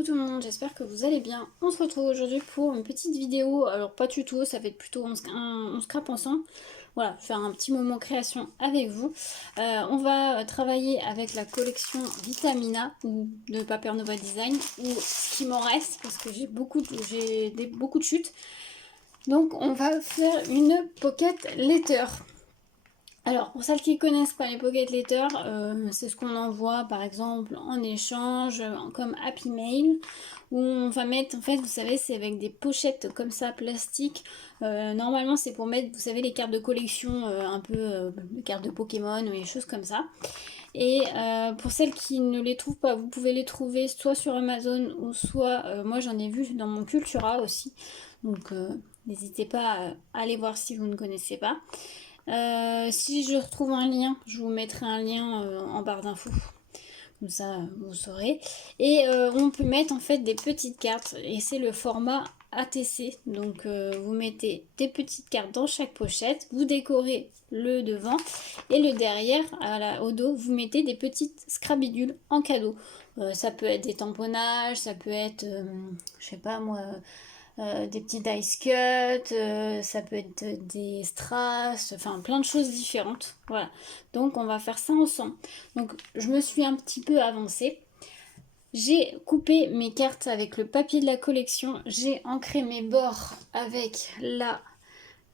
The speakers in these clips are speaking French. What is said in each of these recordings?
Coucou tout le monde, j'espère que vous allez bien. On se retrouve aujourd'hui pour une petite vidéo, alors pas tuto, ça va être plutôt on scrape ensemble. Voilà, faire un petit moment création avec vous. On va travailler avec la collection Vitamina ou de Paper Nova Design, ou ce qui m'en reste parce que j'ai beaucoup de chutes. Donc on va faire une pocket letter. Alors, pour celles qui ne connaissent pas les pocket letters, c'est ce qu'on envoie par exemple en échange, comme Happy Mail, où on va mettre, en fait, vous savez, c'est avec des pochettes comme ça, plastique. Normalement, c'est pour mettre, vous savez, les cartes de collection, un peu les cartes de Pokémon ou des choses comme ça. Et pour celles qui ne les trouvent pas, vous pouvez les trouver soit sur Amazon ou soit, moi j'en ai vu dans mon Cultura aussi. Donc, n'hésitez pas à aller voir si vous ne connaissez pas. Si je retrouve un lien, je vous mettrai un lien en barre d'infos. Comme ça, vous saurez. Et on peut mettre en fait des petites cartes. Et c'est le format ATC. Donc vous mettez des petites cartes dans chaque pochette. Vous décorez le devant. Et le derrière, au dos, vous mettez des petites scrabidules en cadeau. Ça peut être des tamponnages, ça peut être, je sais pas moi... des petits dice cuts, ça peut être des strass, enfin plein de choses différentes. Voilà, donc on va faire ça ensemble. Donc je me suis un petit peu avancée. J'ai coupé mes cartes avec le papier de la collection. J'ai ancré mes bords avec la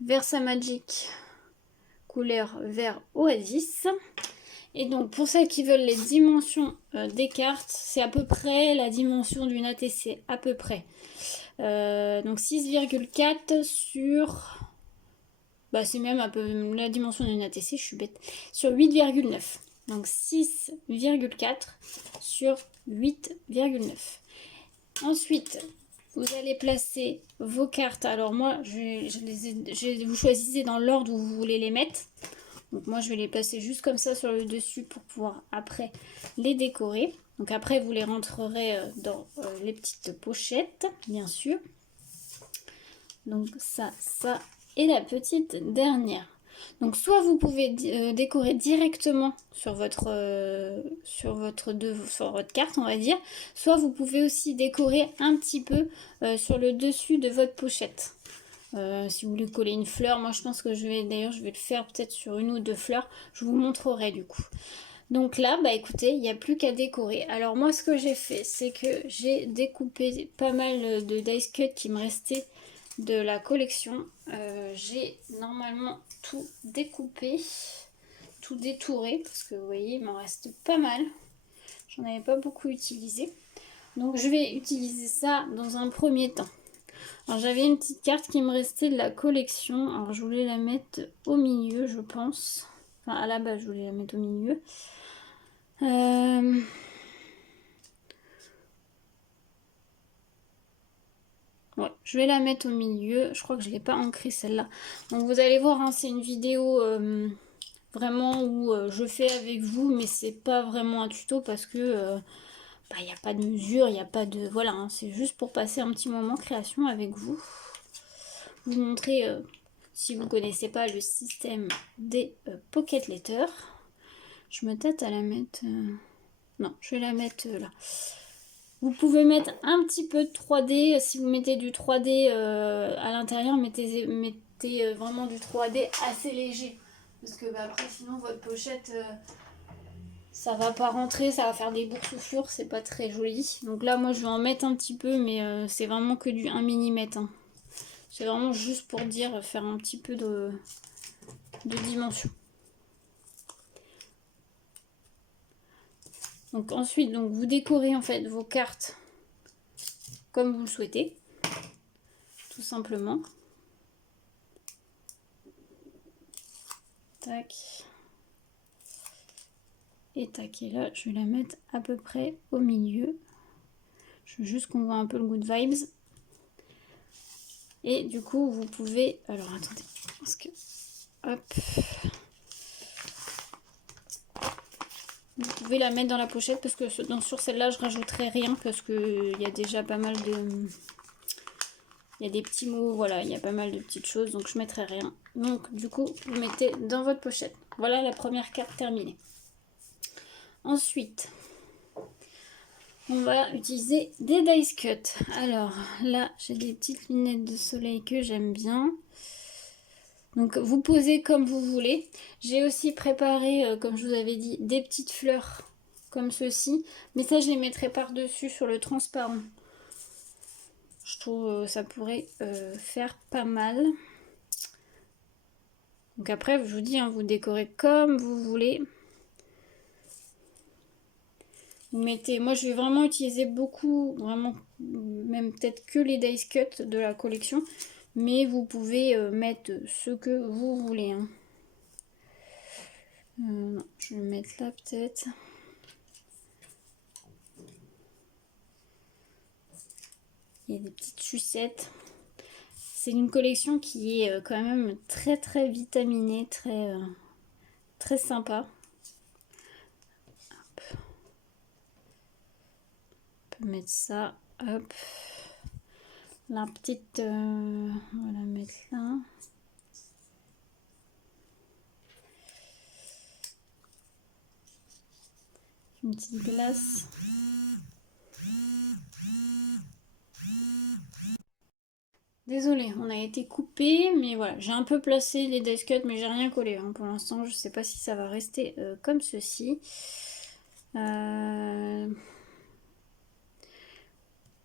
Versamagic couleur vert Oasis. Et donc pour celles qui veulent les dimensions des cartes, c'est à peu près la dimension d'une ATC, à peu près. Donc 6,4 sur... Bah c'est même un peu la dimension d'une ATC, je suis bête. Sur 8,9. Donc 6,4 sur 8,9. Ensuite, vous allez placer vos cartes. Alors moi, vous choisissez dans l'ordre où vous voulez les mettre. Donc moi, je vais les placer juste comme ça sur le dessus pour pouvoir après les décorer. Donc après, vous les rentrerez dans les petites pochettes, bien sûr. Donc ça et la petite dernière. Donc soit vous pouvez décorer directement sur votre carte, on va dire. Soit vous pouvez aussi décorer un petit peu sur le dessus de votre pochette. Si vous voulez coller une fleur, moi je pense que je vais le faire peut-être sur une ou deux fleurs. Je vous montrerai du coup. Donc là, bah écoutez, il n'y a plus qu'à décorer. Alors moi, ce que j'ai fait, c'est que j'ai découpé pas mal de dice cut qui me restait de la collection. J'ai normalement tout découpé, tout détouré, parce que vous voyez, il m'en reste pas mal. J'en avais pas beaucoup utilisé. Donc je vais utiliser ça dans un premier temps. Alors j'avais une petite carte qui me restait de la collection. Alors je voulais la mettre au milieu, je pense. Enfin à la base, je voulais la mettre au milieu. Ouais, je vais la mettre au milieu. Je crois que je ne l'ai pas ancrée celle-là. Donc vous allez voir, hein, c'est une vidéo vraiment où je fais avec vous, mais c'est pas vraiment un tuto parce que il n'y a pas de mesure, il n'y a pas de... Voilà, hein, c'est juste pour passer un petit moment création avec vous. Vous montrer, si vous ne connaissez pas le système des pocket letters. Je me tâte à la mettre... Non, je vais la mettre là. Vous pouvez mettre un petit peu de 3D. Si vous mettez du 3D à l'intérieur, mettez vraiment du 3D assez léger. Parce que bah, après, sinon, votre pochette, ça va pas rentrer, ça va faire des boursouflures, c'est pas très joli. Donc là, moi, je vais en mettre un petit peu, mais c'est vraiment que du 1 mm. Hein. C'est vraiment juste pour dire, faire un petit peu de dimension. Donc ensuite, donc, vous décorez en fait vos cartes comme vous le souhaitez, tout simplement. Tac. Et tac, et là, je vais la mettre à peu près au milieu. Je veux juste qu'on voit un peu le good vibes. Et du coup, vous pouvez... Alors, attendez, parce que... Hop. Vous pouvez la mettre dans la pochette parce que sur celle-là, je rajouterai rien parce qu'il y a déjà pas mal de... Il y a des petits mots, voilà, il y a pas mal de petites choses, donc je mettrai rien. Donc, du coup, vous mettez dans votre pochette. Voilà la première carte terminée. Ensuite, On va utiliser des dice cut. Alors là, j'ai des petites lunettes de soleil que j'aime bien. Donc vous posez comme vous voulez. J'ai aussi préparé, comme je vous avais dit, des petites fleurs comme ceci. Mais ça, je les mettrai par-dessus sur le transparent. Je trouve ça pourrait faire pas mal. Donc après, je vous dis, hein, vous décorez comme vous voulez. Vous mettez, moi je vais vraiment utiliser beaucoup, vraiment, même peut-être que les dice cut de la collection. Mais vous pouvez mettre ce que vous voulez. Hein. Non, je vais le mettre là peut-être. Il y a des petites sucettes. C'est une collection qui est quand même très très vitaminée, très sympa. Hop. On peut mettre ça, hop. La petite, on va la mettre là. Une petite glace. Désolée, on a été coupé, mais voilà, j'ai un peu placé les dice cuts, mais j'ai rien collé. Hein. Pour l'instant, je sais pas si ça va rester comme ceci.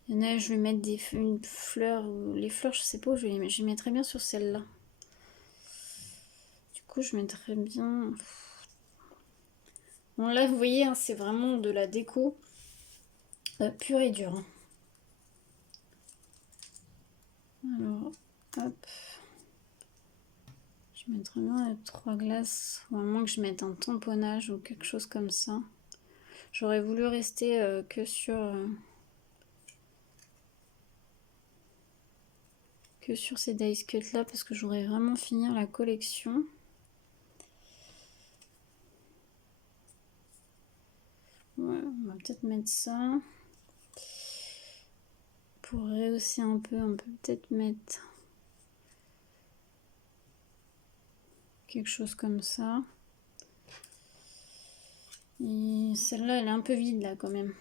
Il y en a, je vais mettre une fleur. Les fleurs, je sais pas où je vais les mettre. Je les mettrais bien sur celle-là. Du coup, je mettrais bien. Bon, là, vous voyez, hein, c'est vraiment de la déco pure et dure. Hein. Alors, hop. Je mettrais bien les 3 glaces, ou à moins que je mette un tamponnage ou quelque chose comme ça. J'aurais voulu rester que sur ces dice cuts là parce que je voudrais vraiment finir la collection. Ouais, on va peut-être mettre ça. Pour rehausser un peu, on peut peut-être mettre quelque chose comme ça. Et celle-là, elle est un peu vide là quand même.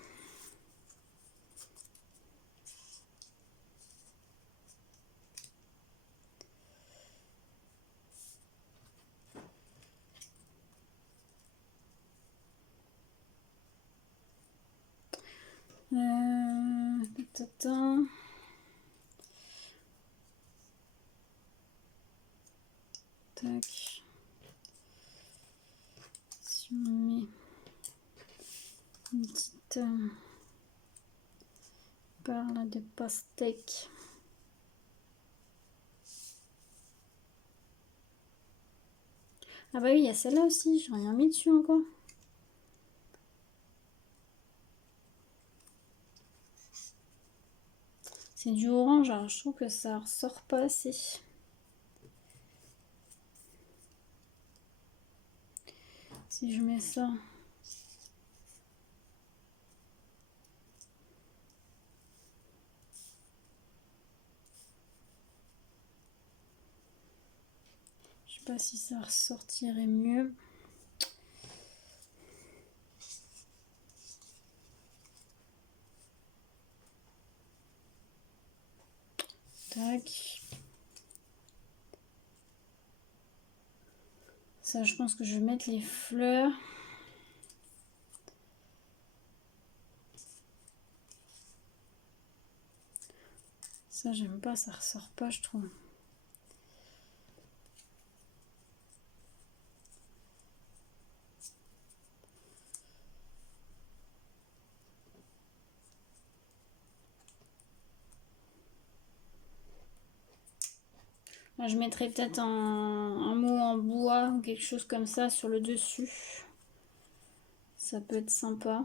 Tac. Si on met une petite perle de pastèque. Ah bah oui, il y a celle-là aussi, j'ai rien mis dessus encore. C'est du orange, alors je trouve que ça ressort pas assez. Si je mets ça. Je sais pas si ça ressortirait mieux. Tac. Ça, je pense que je vais mettre les fleurs. Ça, j'aime pas, ça ressort pas, je trouve. Là, je mettrais peut-être un mot en bois ou quelque chose comme ça sur le dessus. Ça peut être sympa.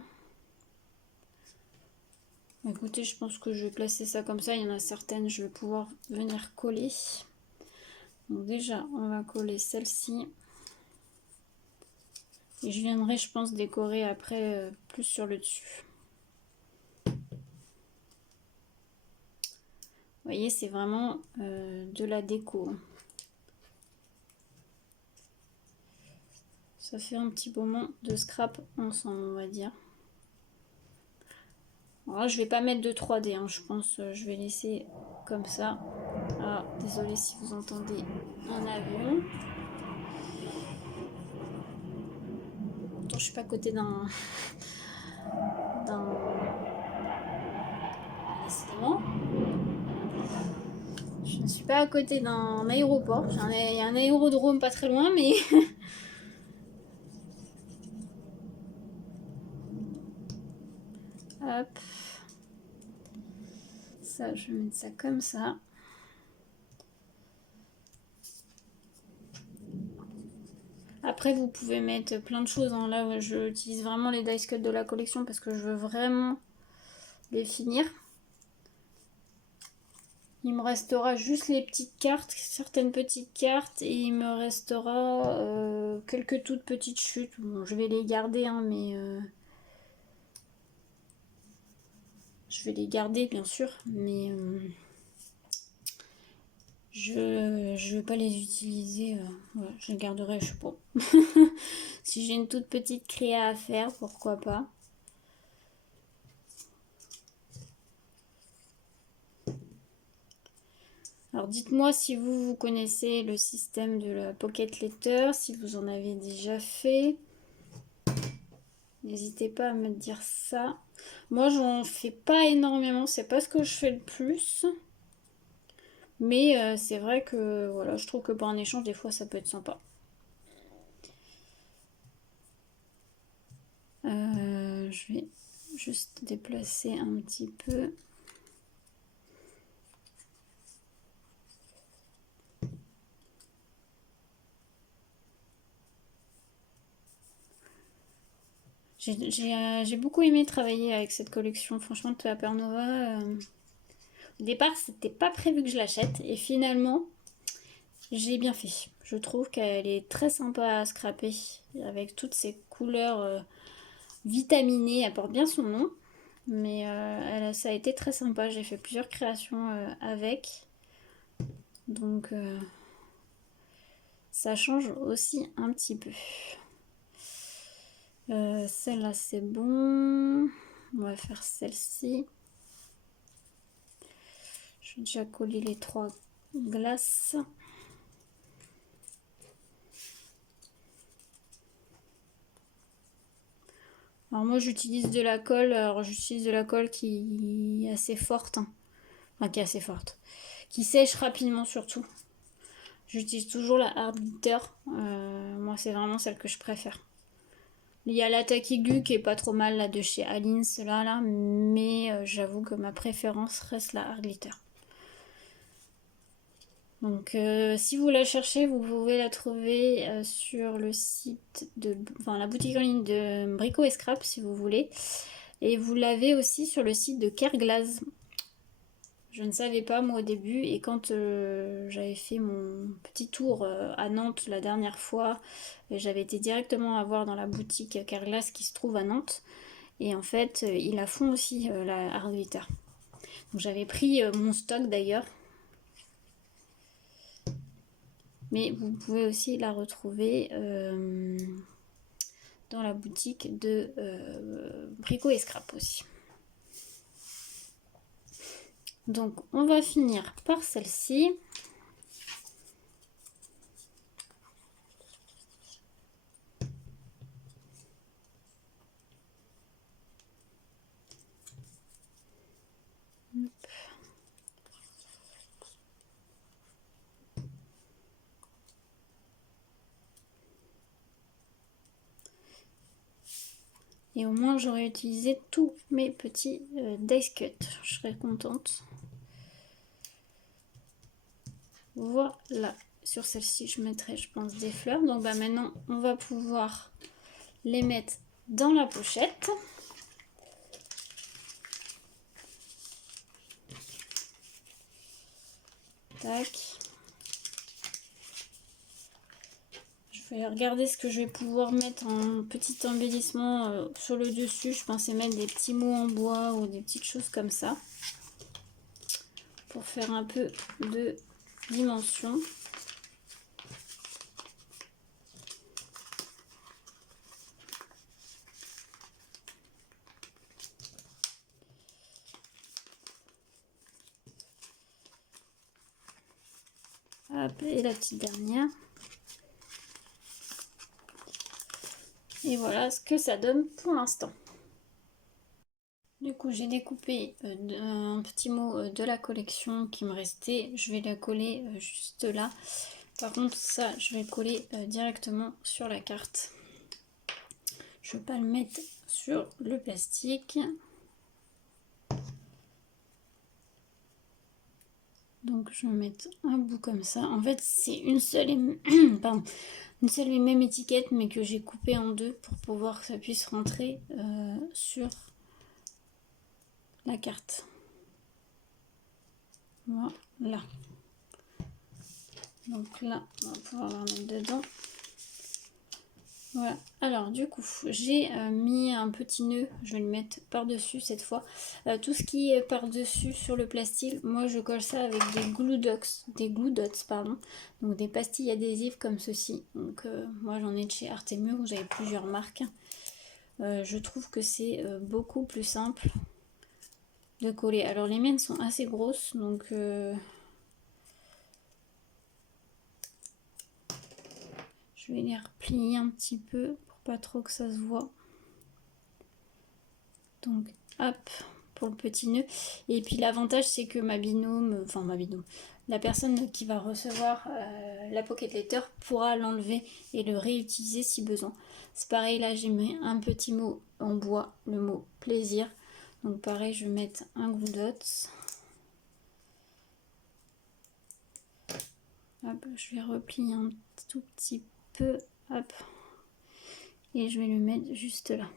Écoutez, je pense que je vais placer ça comme ça. Il y en a certaines, je vais pouvoir venir coller. Donc déjà, on va coller celle-ci. Et je viendrai, je pense, décorer après plus sur le dessus. Vous voyez, c'est vraiment de la déco. Ça fait un petit moment de scrap ensemble, on va dire. Alors là, je vais pas mettre de 3D, hein, je pense. Je vais laisser comme ça. Ah, désolé si vous entendez un avion. Pourtant, je suis pas à côté d'un... Décidément. Je ne suis pas à côté d'un aéroport. Il y a un aérodrome pas très loin, mais... Hop. Ça, je vais mettre ça comme ça. Après, vous pouvez mettre plein de choses, hein. Là, je utilise vraiment les dice cuts de la collection parce que je veux vraiment les finir. Il me restera juste les petites cartes, certaines petites cartes, et il me restera quelques toutes petites chutes. Bon, je vais les garder, hein, mais je vais les garder bien sûr, mais je vais pas les utiliser. Voilà, je les garderai, je sais pas. Si j'ai une toute petite créa à faire, pourquoi pas. Alors dites-moi si vous connaissez le système de la Pocket Letter, si vous en avez déjà fait. N'hésitez pas à me dire ça. Moi, j'en fais pas énormément, c'est pas ce que je fais le plus. Mais c'est vrai que voilà, je trouve que pour un échange, des fois, ça peut être sympa. Je vais juste déplacer un petit peu. J'ai beaucoup aimé travailler avec cette collection, franchement, de Paper Nova. Au départ, c'était pas prévu que je l'achète, et finalement, j'ai bien fait. Je trouve qu'elle est très sympa à scraper, avec toutes ces couleurs vitaminées, elle porte bien son nom. Mais ça a été très sympa, j'ai fait plusieurs créations avec. Donc ça change aussi un petit peu. Celle-là c'est bon. On va faire celle-ci. Je vais déjà coller les 3 glaces. Alors moi j'utilise de la colle. Alors j'utilise de la colle qui est assez forte. Hein. Enfin qui est assez forte. Qui sèche rapidement surtout. J'utilise toujours la Hard Glitter. Moi c'est vraiment celle que je préfère. Il y a la Tacky Glue qui est pas trop mal là de chez Aline, là, mais j'avoue que ma préférence reste la Hard Glitter. Donc si vous la cherchez, vous pouvez la trouver sur le site de, enfin la boutique en ligne de Brico et Scrap si vous voulez. Et vous l'avez aussi sur le site de Kerglaze. Je ne savais pas moi au début, et quand j'avais fait mon petit tour à Nantes la dernière fois, j'avais été directement à voir dans la boutique Kerglaze qui se trouve à Nantes. Et en fait, ils la font aussi, la Hard Glitter. Donc j'avais pris mon stock d'ailleurs. Mais vous pouvez aussi la retrouver dans la boutique de Brico et Scrap aussi. Donc on va finir par celle-ci. Et au moins j'aurais utilisé tous mes petits dice cuts. Je serais contente. Voilà. Sur celle-ci, je mettrai, je pense, des fleurs. Donc bah, maintenant, on va pouvoir les mettre dans la pochette. Tac. Je vais regarder ce que je vais pouvoir mettre en petit embellissement sur le dessus. Je pensais mettre des petits mots en bois ou des petites choses comme ça. Pour faire un peu de dimension. Hop, et la petite dernière. Et voilà ce que ça donne pour l'instant. Du coup, j'ai découpé un petit mot de la collection qui me restait. Je vais la coller juste là. Par contre, ça, je vais le coller directement sur la carte. Je ne veux pas le mettre sur le plastique. Donc, je vais mettre un bout comme ça. En fait, c'est une seule et... Pardon. Une seule et même étiquette, mais que j'ai coupé en deux pour pouvoir que ça puisse rentrer sur la carte. Voilà. Donc là, on va pouvoir la mettre dedans. Voilà. Alors du coup, j'ai mis un petit nœud. Je vais le mettre par-dessus cette fois. Tout ce qui est par-dessus sur le plastique, moi je colle ça avec des glue dots, pardon. Donc des pastilles adhésives comme ceci. Donc moi j'en ai de chez Artemur, vous avez plusieurs marques. Je trouve que c'est beaucoup plus simple de coller. Alors les miennes sont assez grosses, donc je vais les replier un petit peu pour pas trop que ça se voit. Donc hop, pour le petit nœud. Et puis l'avantage c'est que ma binôme, la personne qui va recevoir la pocket letter pourra l'enlever et le réutiliser si besoin. C'est pareil, là j'ai mis un petit mot en bois, le mot plaisir. Donc pareil, je vais mettre un glue dot. Hop, je vais replier un tout petit peu, hop, et je vais le mettre juste là.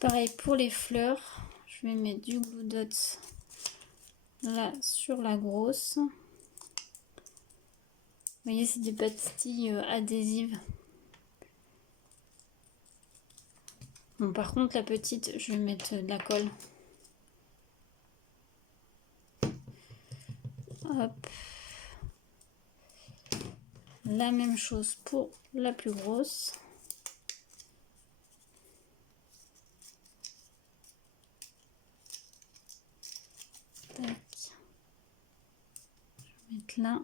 Pareil pour les fleurs, je vais mettre du glue dot là sur la grosse. Vous voyez, c'est des pastilles adhésives. Bon, par contre, la petite, je vais mettre de la colle. Hop. La même chose pour la plus grosse. Tac. Je vais mettre là.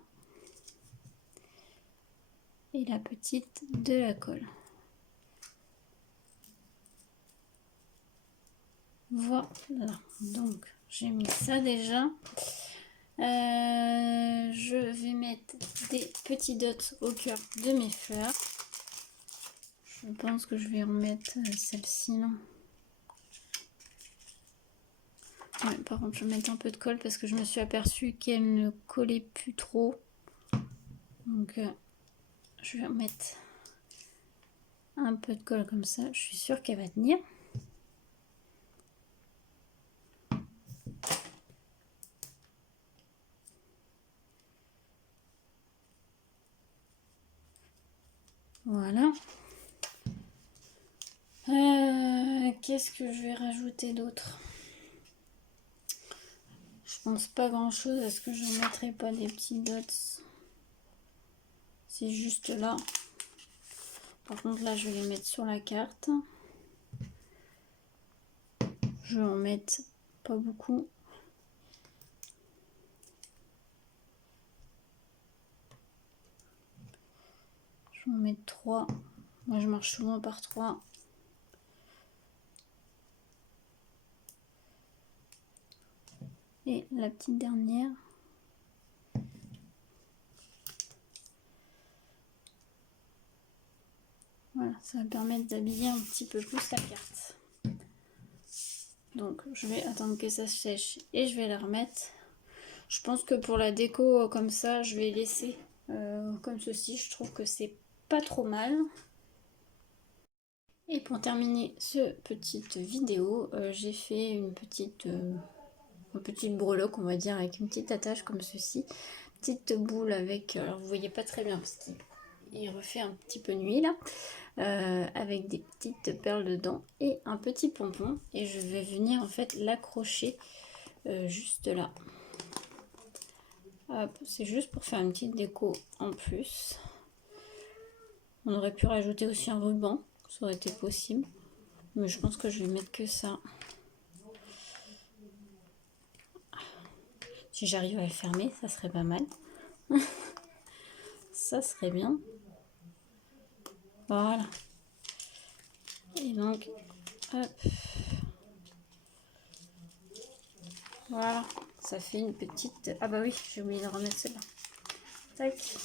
Et la petite de la colle. Voilà. Donc, j'ai mis ça déjà. Je vais mettre des petits dots au cœur de mes fleurs. Je pense que je vais remettre celle-ci, non? Ouais, par contre, je vais mettre un peu de colle parce que je me suis aperçue qu'elle ne collait plus trop. Donc, je vais remettre un peu de colle comme ça. Je suis sûre qu'elle va tenir. Voilà. Qu'est-ce que je vais rajouter d'autre? Je pense pas grand chose. Est-ce que je ne mettrai pas des petits dots? C'est juste là. Par contre là je vais les mettre sur la carte. Je vais en mettre pas beaucoup. Je vais en mettre 3. Moi je marche souvent par 3. Et la petite dernière. Voilà, ça va permettre d'habiller un petit peu plus la carte. Donc je vais attendre que ça sèche et je vais la remettre. Je pense que pour la déco comme ça, je vais laisser comme ceci. Je trouve que c'est pas trop mal. Et pour terminer cette petite vidéo, j'ai fait une petite breloque, on va dire, avec une petite attache comme ceci. Petite boule avec, alors vous voyez pas très bien parce qu'il refait un petit peu nuit là. Avec des petites perles dedans et un petit pompon. Et je vais venir en fait l'accrocher juste là. C'est juste pour faire une petite déco en plus. On aurait pu rajouter aussi un ruban, ça aurait été possible. Mais je pense que je vais mettre que ça. Si j'arrive à le fermer, ça serait pas mal. Ça serait bien. Voilà. Et donc, hop. Voilà. Ça fait une petite... Ah bah oui, j'ai oublié de remettre celle-là. Tac.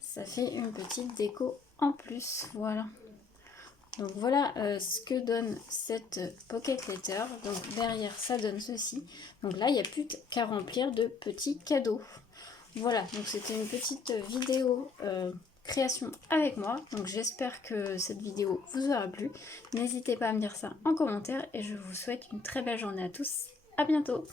Ça fait une petite déco en plus. Voilà. Donc voilà ce que donne cette pocket letter. Donc derrière ça donne ceci. Donc là il n'y a plus qu'à remplir de petits cadeaux. Voilà, donc c'était une petite vidéo création avec moi. Donc j'espère que cette vidéo vous aura plu. N'hésitez pas à me dire ça en commentaire et je vous souhaite une très belle journée à tous. À bientôt.